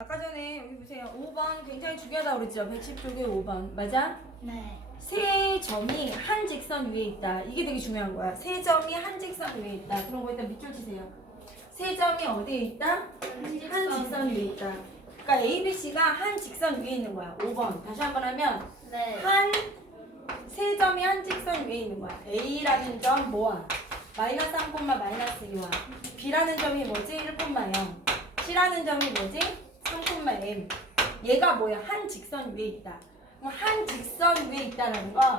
아까 전에 여기 보세요. 5번 굉장히 중요하다고 그랬죠. 110쪽에 5번. 맞아? 네. 세 점이 한 직선 위에 있다. 이게 되게 중요한 거야. 세 점이 한 직선 위에 있다. 그런 거 일단 밑줄 치세요. 세 점이 어디에 있다? 한 직선 위에 있다. 그러니까 A, B, C가 한 직선 위에 있는 거야. 5번. 다시 한 번 하면 네. 한 세 점이 한 직선 위에 있는 거야. A라는 점 뭐야? 마이너스 3, 마이너스 2와 B라는 점이 뭐지? 1,0 C라는 점이 뭐지? 3, M 얘가 뭐야? 한 직선 위에 있다. 그럼 한 직선 위에 있다는 건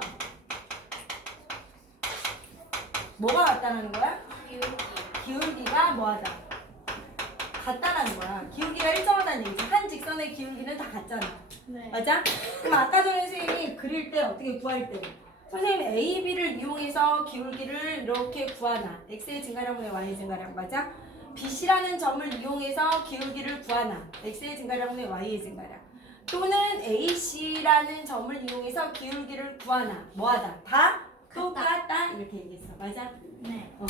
뭐가 같다는 거야? 기울기가 뭐하다? 같다라는 거야. 기울기가 일정하다는 얘기지. 한 직선의 기울기는 다 같잖아. 네. 맞아? 그럼 아까 전에 선생님이 그릴 때 어떻게 구할 때? 선생님 A, B를 이용해서 기울기를 이렇게 구하나? X의 증가량분의 Y의 증가량 맞아? BC라는 점을 이용해서 기울기를 구하나? X의 증가량분의 Y의 증가량 또는 AC라는 점을 이용해서 기울기를 구하나? 뭐하다? 다 똑같다 이렇게 얘기했어 맞아? 네. 어.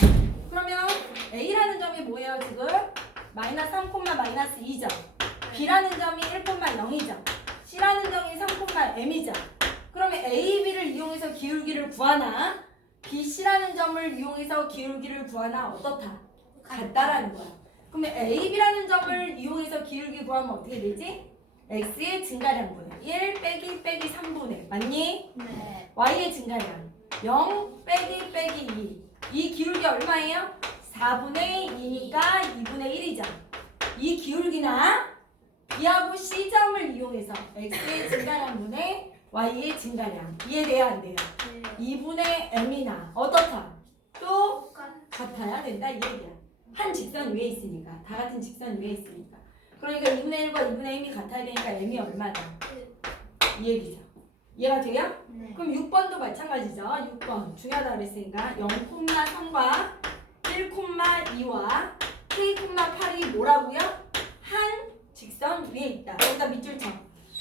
그러면 A라는 점이 뭐예요 지금? 마이너스 3, 마이너스 2점 B라는 점이 1, 0이죠 C라는 점이 3, M이죠 그러면 A, B를 이용해서 기울기를 구하나 BC라는 점을 이용해서 기울기를 구하나 어떻다? 같다라는 거야 그러면 A, B라는 점을 이용해서 기울기 구하면 어떻게 되지? X의 증가량 분의 1 빼기 빼기 3분의 맞니? 네. y의 증가량 0 빼기 빼기 2. 이 기울기 얼마예요? 4분의 2니까 2분의 1이죠. 이 기울기나 B하고 C점을 이용해서 X의 증가량 분의 Y의 증가량 이해돼야 안 돼요? 2분의 M이나 어떻다? 또 같아야 된다 이 얘기야. 한 직선 위에 있으니까 다 같은 직선 위에 있으니까. 그러니까 2분의 1과 2분의 M이 같아야 되니까 M이 얼마다? 이 얘기죠. 이해가 돼요? 네. 그럼 6번도 마찬가지죠. 6번 중요하다 그랬으니까 0,3과 1,2와 K,8이 뭐라고요? 한 직선 위에 있다. 여기다 밑줄 쳐.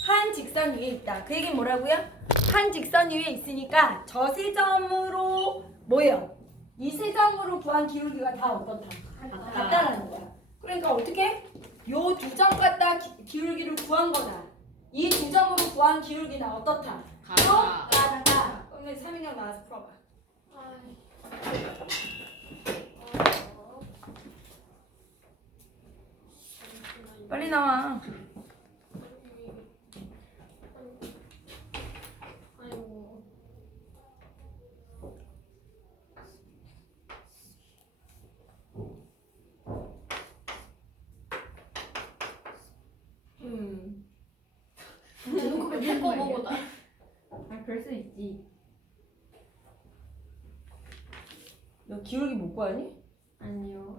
한 직선 위에 있다. 그 얘기는 뭐라고요? 한 직선 위에 있으니까 저 세 점으로 뭐예요? 이세 점으로 구한 기울기가 다 어떻다? 같다라는 거야. 그러니까 어떻게? 요 두 점 갖다 기- 기울기를 구한 거다. 이 두 점으로 구한 기울기는 어떻다? 가자. 같다. 그러면 3인경 나와서 풀어봐. 빨리 나와. 아이고. 음. 내거 보고 나. 아, 그럴 수 있지. 너 기울기 못 구하니? 아니요.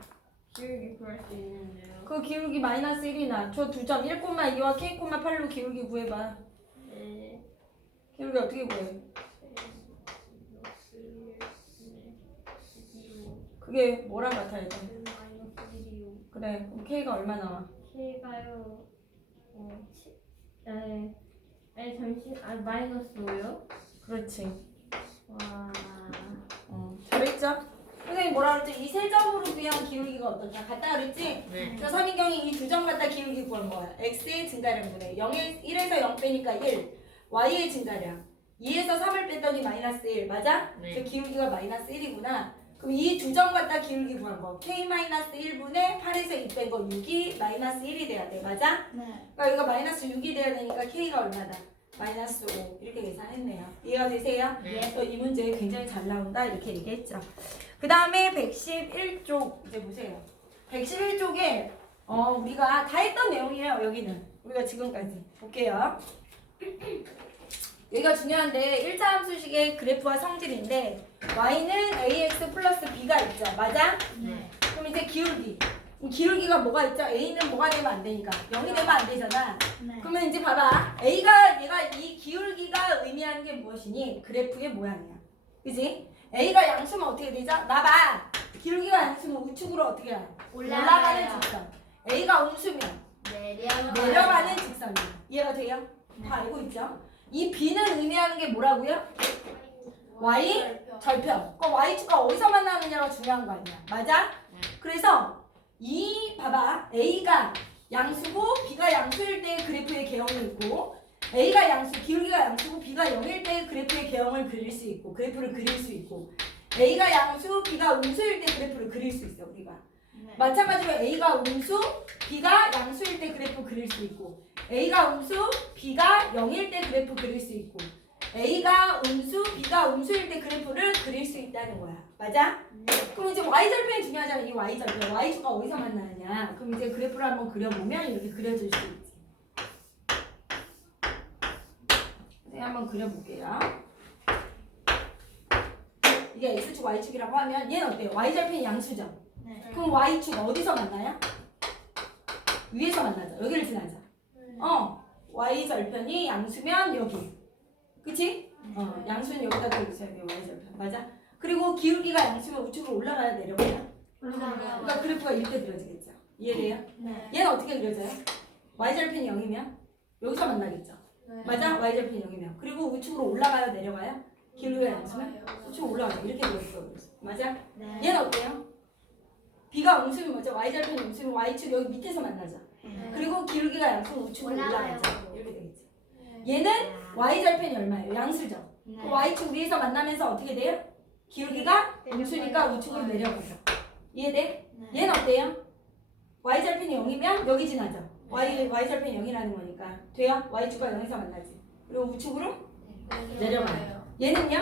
기울기 구할 수 있는데요. 그 기울기 마이너스 1이나 저 두 점 1,2와 K,8로 기울기 구해봐. 네. 기울기 어떻게 구해? 그게 뭐랑 같아야 돼? 그래, 그럼 K가 얼마 나와? K가요. 어, 치, 에, 에 잠시 아 마이너스 5요? 그렇지. 와. 어, 잘했죠? 선생님 뭐라 그랬지? 이 세 점으로 구한 기울기가 어떻다? 같다 그랬지? 네. 그래서 서민경이 이 두점 갖다 기울기 구한 거야. x의 증가량 분의 0에 1에서 0 빼니까 1. y의 증가량. 2에서 3을 뺐더니 마이너스 1. 맞아? 네. 그래서 기울기가 마이너스 1이구나. 그럼 이 두 점 갖다 기울기 구한 거. k 마이너스 1분의 8에서 2뺀 거 6이 마이너스 1이 돼야 돼. 맞아? 네. 그러니까 여기가 마이너스 6이 돼야 되니까 k가 얼마다? 마이너스 5. 이렇게 계산했네요. 이해가 되세요? 네. 그래서 이 문제 굉장히 잘 나온다 이렇게 얘기했죠. 그 다음에 111쪽 이제 보세요. 111쪽에 어 우리가 다 했던 내용이에요. 여기는 우리가 지금까지 볼게요. 여기가 중요한데 1차 함수식의 그래프와 성질인데 y는 ax 플러스 b가 있죠. 맞아? 네. 그럼 이제 기울기. 이 기울기가 뭐가 있죠? a는 뭐가 되면 안 되니까 0이 되면 안 되잖아. 네. 그러면 이제 봐봐. A가 얘가 이 기울기가 의미하는 게 무엇이니? 그래프의 모양이야. 그지? A가 양수면 어떻게 되죠? 나봐. 기울기가 양수면 우측으로 어떻게 해? 올라가요. 올라가는 직선. A가 음수면 내려. 내려가는 직선이야. 이해가 돼요? 다 알고 있죠? 이 B는 의미하는 게 뭐라고요? Y 절편. 그 Y축가 어디서 만나느냐가 중요한 거 아니야. 맞아? 그래서 이 봐봐. A가 양수고 B가 양수일 때 그래프의 개형이 있고 A가 양수, 기울기가 양수고 B가 0일 때 그래프의 개형을 그릴 수 있고 그래프를 그릴 수 있고 A가 양수, B가 음수일 때 그래프를 그릴 수 있어 우리가 마찬가지로 A가 음수, B가 양수일 때 그래프 그릴 수 있고 A가 음수, B가 0일 때 그래프 그릴 수 있고 A가 음수, B가 음수일 때 그래프를 그릴 수 있다는 거야 맞아? 그럼 이제 y절편이 중요하잖아. 이 y절편. y축가 어디서 만나느냐. 그럼 이제 그래프를 한번 그려보면 이렇게 그려질 수 있지. 네, 한번 그려볼게요. 이게 x축, y축이라고 하면 얘는 어때요? y절편이 양수죠. 그럼 y축 어디서 만나요? 위에서 만나죠. 여기를 지나자. 어, y절편이 양수면 여기. 그치? 어, 양수는 여기다 그려주셔야 돼요. y절편. 맞아? 그리고 기울기가 양수면 우측으로 올라가야 내려가요? 그러니까 그래프가 이렇게 그려지겠죠. 이해돼요? 얘는 어떻게 그려져요? y절편이 0이면 여기서 만나겠죠. 맞아? y절편이 0이면 그리고 우측으로 올라가요? 내려가요? 기울기가 양수면 우측으로 올라가요. 이렇게 그렸어. 맞아? 얘는 어때요? b가 음수면 뭐죠? y절편이 음수면 y축 여기 밑에서 만나죠. 그리고 기울기가 양수면 우측으로 올라가요. 올라가죠. 이렇게 되겠죠. 얘는 y절편이 얼마예요? 양수죠. 그 y축 위에서 만나면서 어떻게 돼요? 기울기가 음수니까 우측으로 내려가죠. 이해돼? 얘는 어때요? y절편이 0이면 여기 지나죠. Y, y절편이 0이라는 거니까. 돼요? y축과 0에서 만나지. 그리고 우측으로 내려가요. 얘는요?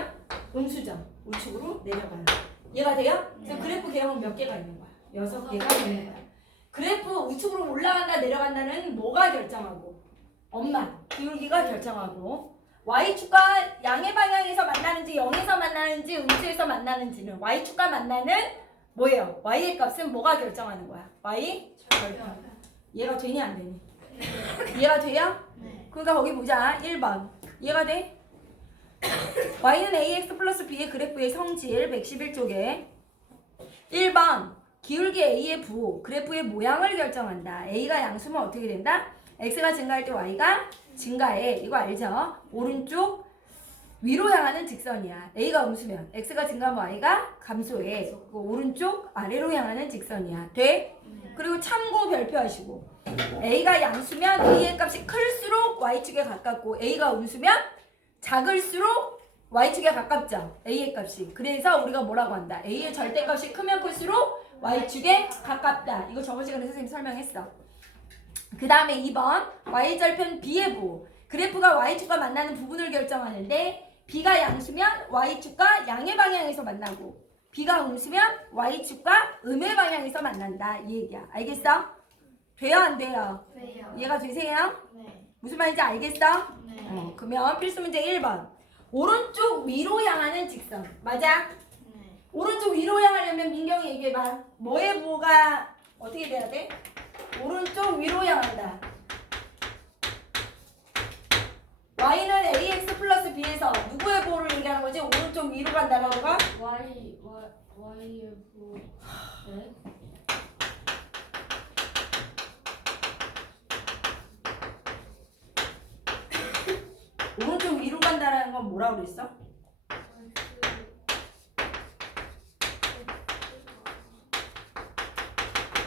음수죠. 우측으로 내려가요. 얘가 돼요? 그래서 그래프 개형은 몇 개가 있는 거야? 여섯 개가 있는 거야. 그래프 우측으로 올라간다 내려간다는 뭐가 결정하고? 엄마, 기울기가 결정하고 y축과 양의 방향에서 만나는지 0에서 만나는지 음수에서 만나는지는 y축과 만나는 뭐예요? y의 값은 뭐가 결정하는 거야? y 절편. 얘가 되니 안 되니? 이해가 돼요? 그러니까 거기 보자. 1번. 이해가 돼? y는 ax 플러스 b의 그래프의 성질 111쪽에 1번 기울기 a의 부 그래프의 모양을 결정한다. a가 양수면 어떻게 된다? x가 증가할 때 y가 증가해. 이거 알죠? 오른쪽 위로 향하는 직선이야. a가 음수면 x가 증가하면 y가 감소해. 그 오른쪽 아래로 향하는 직선이야. 돼? 그리고 참고 별표하시고 a가 양수면 a의 값이 클수록 y축에 가깝고 a가 음수면 작을수록 y축에 가깝죠. a의 값이. 그래서 우리가 뭐라고 한다. a의 절대값이 크면 클수록 y축에 가깝다. 이거 저번 시간에 선생님 설명했어. 그 다음에 2번 y절편 b의 부. 그래프가 y축과 만나는 부분을 결정하는데 b가 양수면 y축과 양의 방향에서 만나고 b가 음수면 y축과 음의 방향에서 만난다. 이 얘기야. 알겠어? 돼요 안 돼요? 이해가 되세요? 무슨 말인지 알겠어? 어, 그러면 필수 문제 1번. 오른쪽 위로 향하는 직선. 맞아? 오른쪽 위로 향하려면 민경이 얘기해봐. 뭐의 부가 어떻게 돼야 돼? 오른쪽 위로 향한다. y는 ax 플러스 b에서 누구의 부호를 얘기하는 거지? 오른쪽 위로 간다라는 거? Y Y Y의 부 네. 오른쪽 위로 간다라는 건 뭐라고 그랬어?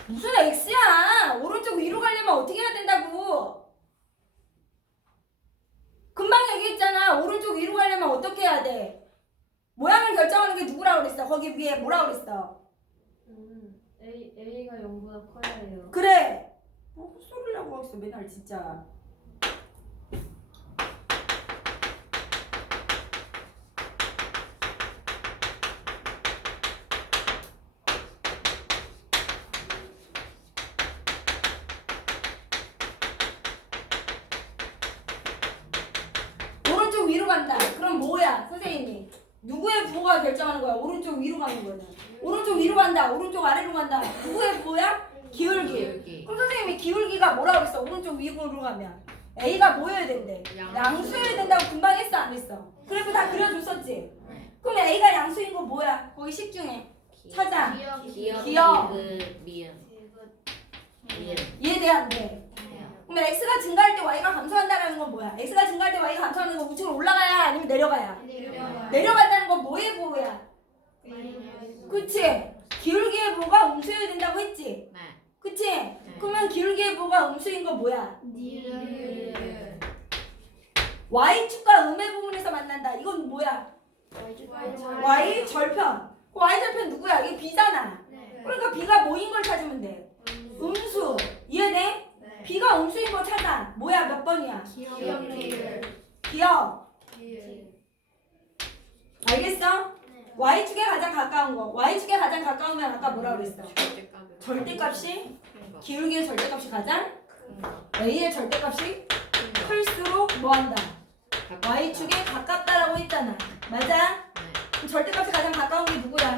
무슨 x야? 오른쪽 위로 가려면 어떻게 해야 된다고? 금방 얘기했잖아. 오른쪽 위로 해야 돼? 모양을 결정하는 게 누구라고 그랬어? 거기 위에 뭐라고 그랬어? 음, A A가 0보다 커야 해요. 그래. 어, 소리를 하고 있어 맨날 진짜. 오른쪽 위로 간다. 그럼 뭐야, 선생님이? 부호가 결정하는 거야? 오른쪽 위로 가는 거는. 오른쪽 위로 간다. 오른쪽 아래로 간다. 누구의 부호야? 기울기. 기울기. 그럼 선생님이 기울기가 뭐라고 했어? 오른쪽 위로 가면 A가 뭐여야 된대? 양수여야 된다고 금방 했어 안 했어? 그래프 다 그려줬었지? 그럼 A가 양수인 거 뭐야? 거기 식중에 찾아. 기억 기억. 기억 미음 미음 이해돼 안 돼? 그럼 X가 증가할 때 Y가 감소한다는 건 뭐야? X가 증가할 때 Y가 감소하는 건 우측으로 올라가야 아니면 내려가야? 내려간다는 건 뭐의 부호야? 그치? 기울기의 부호가 음수여야 된다고 했지? 네 그치? 그치? 그러면 기울기의 부호가 음수인 거 뭐야? y축과 음의 부분에서 만난다. 이건 뭐야? y 절편. 그 y 절편 누구야? 이게 b잖아. 네. 그러니까 b가 뭐인 걸 찾으면 돼. 음수. 이해돼? b가 음수인 거 찾아. 뭐야? 몇 번이야? 기억. 알겠어? y축에 가장 가까운 거. y축에 가장 가까우면 아까 뭐라 그랬어? 절대값이 기울기의 절대값이 가장 a의 절대값이 클수록 뭐 한다? y축에 가깝다라고 했잖아. 맞아? 그럼 절대값이 가장 가까운 게 누구야?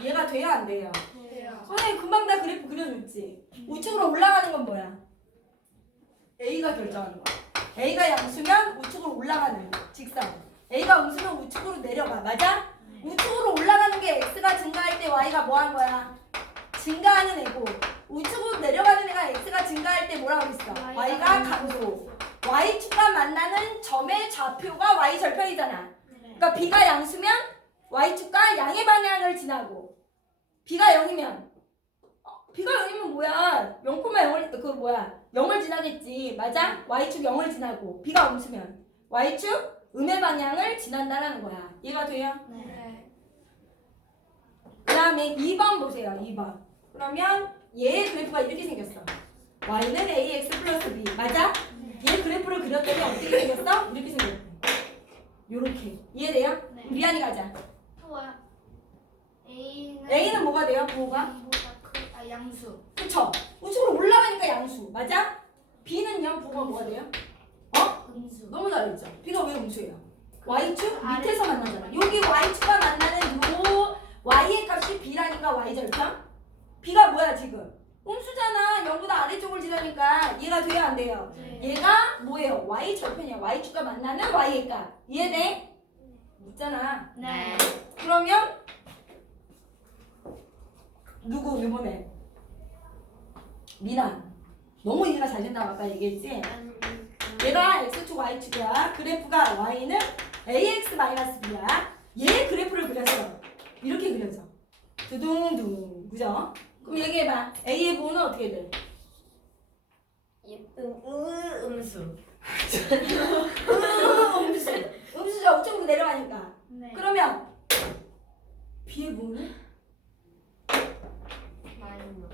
얘가 돼야 안 돼요? 돼요. 선생님 금방 다 그래프 그려줬지. 우측으로 올라가는 건 뭐야? A가 결정하는 거야. A가 양수면 우측으로 올라가는 직선. A가 음수면 우측으로 내려가. 맞아? 우측으로 올라가는 게 X가 증가할 때 Y가 뭐 한 거야? 증가하는 애고 우측으로 내려가는 애가 X가 증가할 때 뭐라고 했어? Y가 감소. Y축과 만나는 점의 좌표가 Y 절편이잖아. 그러니까 B가 양수면 Y축과 양의 방향을 지나고 B가 0이면 B가 0이면 뭐야? 0,0을 그 뭐야? 0을 지나겠지. 맞아? Y축 0을 지나고 B가 음수면 Y축 음의 방향을 지난다라는 거야. 이해가 돼요? 네. 그 다음에 2번 보세요. 2번. 그러면 얘의 그래프가 이렇게 생겼어. Y는 AX 플러스 B. 맞아? 얘 그래프를 그렸더니 어떻게 생겼어? 이렇게 생겼대. 요렇게. 이해돼요? 네. 리안이 가자. 또와 A는 A는 뭐가 돼요? 부호가? 보다 크. 아 양수. 그쵸? 우측으로 올라가니까 양수. 맞아? B는요? 부호가 뭐가 돼요? 어? 음수. 너무 잘했죠? B가 왜 음수예요? Y축 아래- 밑에서 만나잖아. 여기 Y축과 만나는 요 Y의 값이 B라니까 Y절편? B가 뭐야 지금? 음수잖아. 0보다 아래쪽을 지나니까 얘가 돼야 안 돼요? 네. 얘가 뭐예요? Y절편이야. Y축과 만나는 Y의 값. 이해돼? 묻잖아. 네. 그러면 누구 이번에? 미나. 너무 이해가 잘 된다고 아까 얘기했지? 얘가 x축 y축이야. 그래프가 y는 ax-b야. 얘 그래프를 그려서 이렇게 그려져. 두둥둥. 그죠? 그럼 얘기해봐. a의 부호는 어떻게 돼? 예쁜 으 음수. 음수. 음수죠. 우측으로 내려가니까. 네. 그러면 b의 부호는? 마이너스.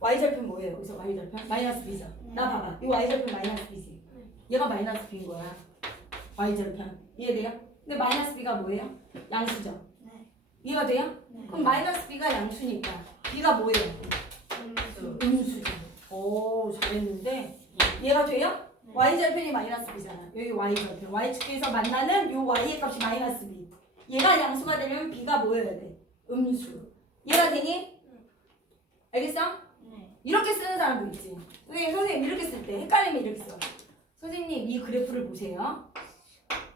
Y절편 뭐예요? 여기서 y절편? 마이너스 b죠. 나 봐봐. 이 y절편 마이너스 b지. 얘가 마이너스 b인 거야. y절편. 이해돼요? 근데 마이너스 b가 뭐예요? 양수죠. 네. 이해가 돼요? 네. 그럼 마이너스 b가 양수니까 b가 뭐예요? 음수. 음수죠. 오 잘했는데 얘가 돼요? 네. y절편이 마이너스 b잖아. 여기 y절편. y축에서 만나는 요 y의 값이 마이너스 b. 얘가 양수가 되려면 b가 뭐여야 돼? 음수. 이해가 되니? 알겠어? 네. 이렇게 쓰는 사람도 있지. 선생님, 선생님 이렇게 쓸 때 헷갈리면 이렇게 써. 선생님 이 그래프를 보세요.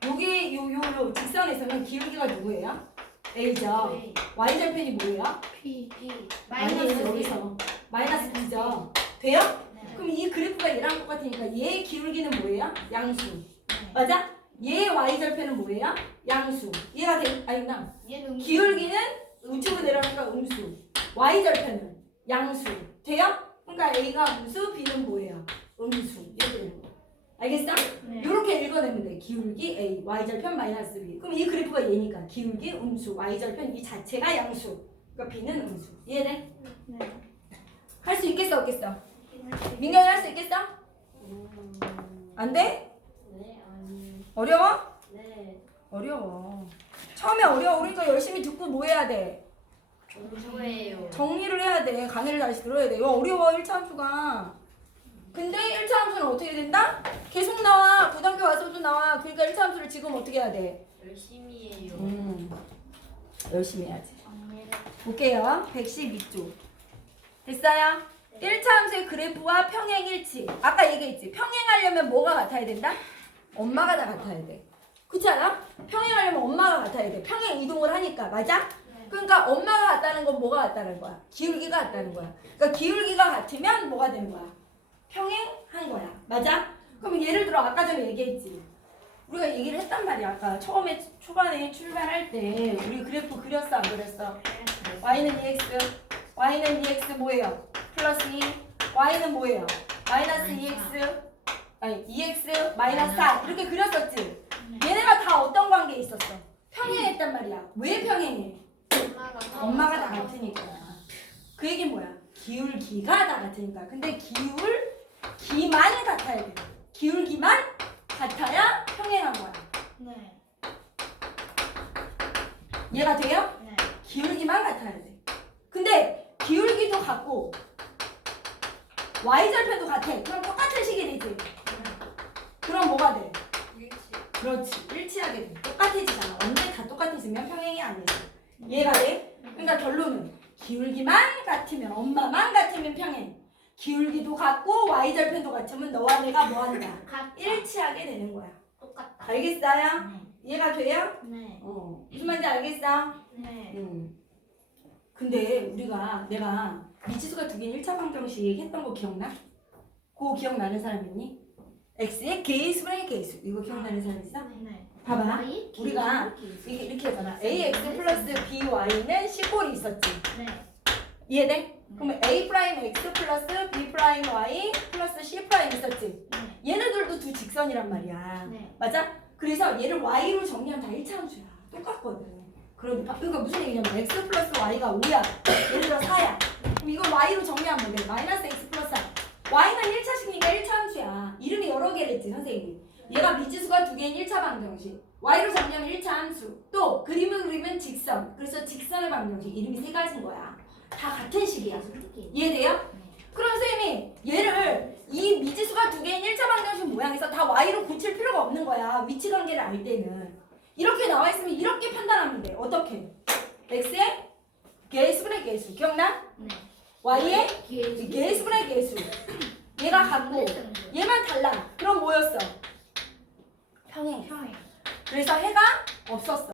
여기 요, 요, 요 직선에서는 기울기가 누구예요? A죠. 네. Y절편이 뭐예요? P P 마이너스 여기서 마이너스 B죠. 돼요? 네. 그럼 이 그래프가 얘랑 똑같으니까 얘의 기울기는 뭐예요? 양수. 네. 맞아? 얘의 Y절편은 뭐예요? 양수. 얘가 돼? 아니 나 얘는. 기울기는 우측으로 내려가니까 음수. Y절편은 양수. 돼요? 그러니까 A가 음수, B는 뭐예요? 음수. 이렇게 되는 거. 알겠어? 네. 이렇게 읽어내면 돼. 기울기 A, Y절편 마이너스 B. 그럼 이 그래프가 얘니까 기울기 음수, Y절편 이 자체가 양수. 그러니까 B는 음수. 이해돼? 네. 할 수 있겠어, 없겠어? 민경이 할 수 있겠어? 안 돼? 네 아니. 어려워? 네. 어려워. 처음에 어려워. 그러니까 열심히 듣고 뭐 해야 돼? 음수예요. 정리를 해야 돼. 강의를 다시 들어야 돼. 이거 어려워, 1차 함수가. 근데 1차 함수는 어떻게 된다? 계속 나와. 고등학교 와서도 나와. 그러니까 1차 함수를 지금 어떻게 해야 돼? 열심히 해요. 음, 열심히 해야지. 볼게요. 112쪽. 됐어요? 1차 함수의 그래프와 평행 일치. 아까 얘기했지. 평행하려면 뭐가 같아야 된다? 엄마가 다 같아야 돼. 그렇지 않아? 평행하려면 엄마가 같아야 돼. 평행 이동을 하니까. 맞아? 그러니까 엄마가 같다는 건 뭐가 같다는 거야? 기울기가 같다는 거야. 그러니까 기울기가 같으면 뭐가 되는 거야? 평행한 거야. 맞아? 그럼 예를 들어 아까 전에 얘기했지. 우리가 얘기를 했단 말이야. 아까 처음에 초반에 출발할 때 우리 그래프 그렸어 안 그렸어? y는 2x, y는 2x 뭐예요? 플러스 2 y는 뭐예요? 마이너스 2x 아니 2x 마이너스 4 이렇게 그렸었지? 얘네가 다 어떤 관계에 있었어? 평행했단 말이야 왜 평행해? 엄마가 엄마가 다 같으니까 그 얘기 뭐야? 기울기가 다 같으니까 근데 기울기만 같아야 돼 기울기만 같아야 평행한 거야 네. 이해가 돼요? 네. 기울기만 같아야 돼. 근데 기울기도 같고 y절편도 같아. 그럼 똑같은 식이 되지. 그럼 뭐가 돼? 그렇지. 일치하게 돼. 똑같아지잖아. 언제 다 똑같아지면 평행이 아니지. 이해가 돼? 그러니까 결론은 기울기만 같으면 엄마만 같으면 평행. 기울기도 같고 y절편도 같으면 너와 내가 뭐 한다? 같 일치하게 되는 거야. 똑같다. 알겠어요? 네. 이해가 돼요? 네. 어. 무슨 말인지 알겠어? 네. 음. 근데 우리가 내가 미지수가 두 개인 1차 방정식 했던 거 기억나? 그거 기억나는 사람 있니? x의 개수분의 개수 이거 기억나는 사람 있어? 네. 봐봐 Y? 우리가 이게 이렇게 했잖아 ax 플러스 by는 식골이 있었지 네. 이해돼? 그러면 a 프라임 x 플러스 b 프라임 y 플러스 c 프라임 있었지 네. 얘네들도 두 직선이란 말이야 네. 맞아? 그래서 얘를 y로 정리하면 다 1차함수야. 똑같거든. 그러니까, 그러니까 무슨 얘기냐면 x 플러스 y가 5야. 예를 들어 4야. 그럼 이걸 y로 정리하면 뭐돼? 마이너스 x 플러스 4. y는 1차식이니까 1차함수야. 이름이 여러 개랬지 선생님이. 얘가 미지수가 두 개인 1차 방정식. y로 정리하면 1차 함수. 또 그림을 그리면 직선. 그래서 직선의 방정식. 이름이 세 가지인 거야. 다 같은 식이야. 이해돼요? 그럼 선생님이 얘를 이 미지수가 두 개인 1차 방정식 모양에서 다 y로 고칠 필요가 없는 거야. 위치 관계를 알 때는. 이렇게 나와 있으면 이렇게 판단하면 돼. 어떻게? x의 개수분의 개수. 기억나? 네. y의 개수. 개수분의 개수. 얘가 같고 얘만 달라. 그럼 뭐였어? 평행. 평행. 그래서 해가 없었어.